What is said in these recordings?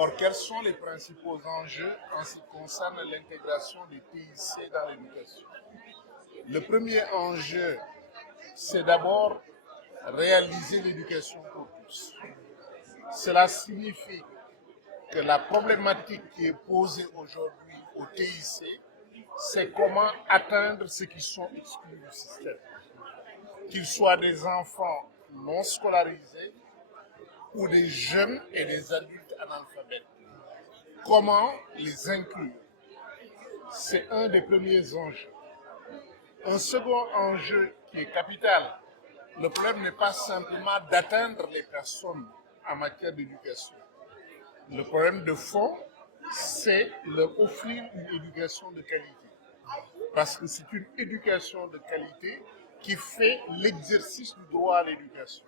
Alors, quels sont les principaux enjeux en ce qui concerne l'intégration des TIC dans l'éducation? Le premier enjeu, c'est d'abord réaliser l'éducation pour tous. Cela signifie que la problématique qui est posée aujourd'hui au TIC, c'est comment atteindre ceux qui sont exclus du système, qu'ils soient des enfants non scolarisés ou des jeunes et des adultes analphabètes. Comment les inclure? C'est un des premiers enjeux. Un second enjeu qui est capital, le problème n'est pas simplement d'atteindre les personnes en matière d'éducation. Le problème de fond, c'est leur offrir une éducation de qualité. Parce que c'est une éducation de qualité qui fait l'exercice du droit à l'éducation.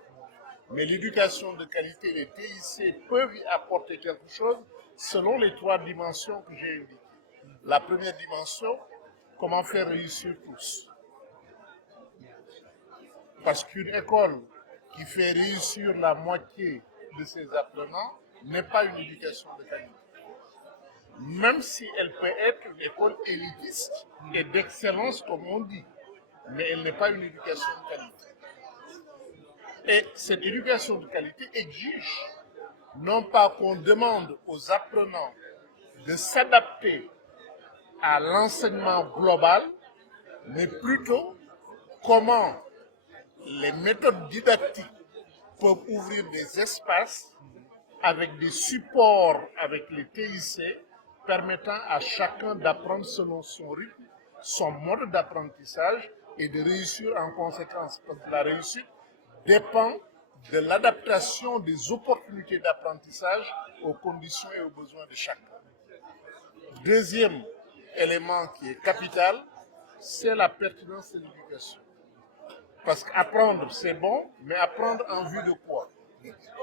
Mais l'éducation de qualité, les TIC peuvent y apporter quelque chose selon les trois dimensions que j'ai indiquées. La première dimension, comment faire réussir tous. Parce qu'une école qui fait réussir la moitié de ses apprenants n'est pas une éducation de qualité. Même si elle peut être une école élitiste et d'excellence, comme on dit, mais elle n'est pas une éducation de qualité. Et cette éducation de qualité exige non pas qu'on demande aux apprenants de s'adapter à l'enseignement global, mais plutôt comment les méthodes didactiques peuvent ouvrir des espaces avec des supports avec les TIC permettant à chacun d'apprendre selon son rythme, son mode d'apprentissage et de réussir en conséquence. Parce que la réussite dépend de l'adaptation des opportunités d'apprentissage aux conditions et aux besoins de chacun. Deuxième élément qui est capital, c'est la pertinence de l'éducation. Parce qu'apprendre, c'est bon, mais apprendre en vue de quoi?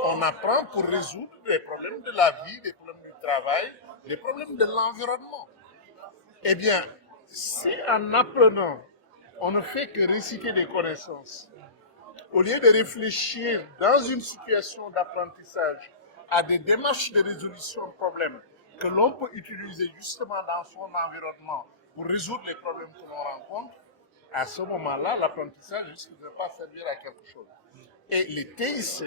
On apprend pour résoudre des problèmes de la vie, des problèmes du travail, des problèmes de l'environnement. Eh bien, si en apprenant, on ne fait que réciter des connaissances, au lieu de réfléchir dans une situation d'apprentissage à des démarches de résolution de problèmes que l'on peut utiliser justement dans son environnement pour résoudre les problèmes que l'on rencontre, à ce moment-là, l'apprentissage risque de ne pas servir à quelque chose. Et les TIC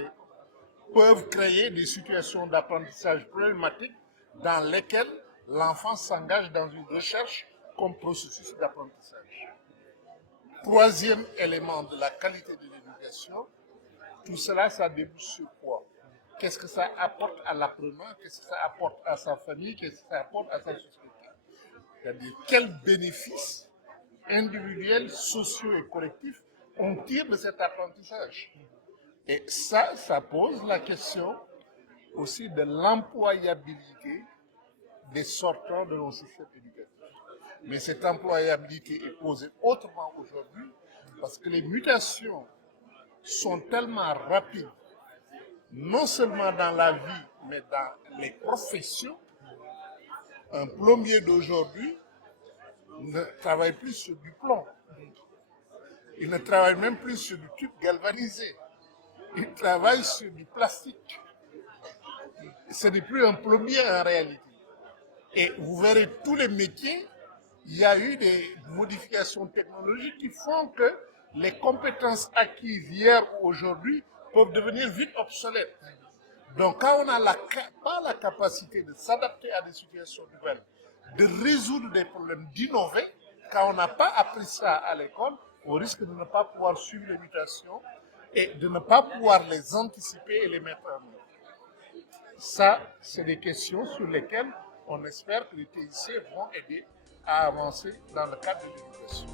peuvent créer des situations d'apprentissage problématiques dans lesquelles l'enfant s'engage dans une recherche comme processus d'apprentissage. Troisième élément de la qualité de l'éducation, tout cela, ça débouche sur quoi? Qu'est-ce que ça apporte à l'apprenant? Qu'est-ce que ça apporte à sa famille? Qu'est-ce que ça apporte à sa société? C'est-à-dire, quels bénéfices individuels, sociaux et collectifs on tire de cet apprentissage? Et ça pose la question aussi de l'employabilité des sortants de nos systèmes éducatifs. Mais cette employabilité est posée autrement aujourd'hui parce que les mutations sont tellement rapides, non seulement dans la vie, mais dans les professions. Un plombier d'aujourd'hui ne travaille plus sur du plomb. Il ne travaille même plus sur du tube galvanisé. Il travaille sur du plastique. Ce n'est plus un plombier en réalité. Et vous verrez tous les métiers, il y a eu des modifications technologiques qui font que les compétences acquises hier ou aujourd'hui peuvent devenir vite obsolètes. Donc quand on n'a pas la capacité de s'adapter à des situations nouvelles, de résoudre des problèmes, d'innover, quand on n'a pas appris ça à l'école, on risque de ne pas pouvoir suivre les mutations et de ne pas pouvoir les anticiper et les mettre en œuvre. Ça, c'est des questions sur lesquelles on espère que les TIC vont aider à avancer dans le cadre de l'éducation.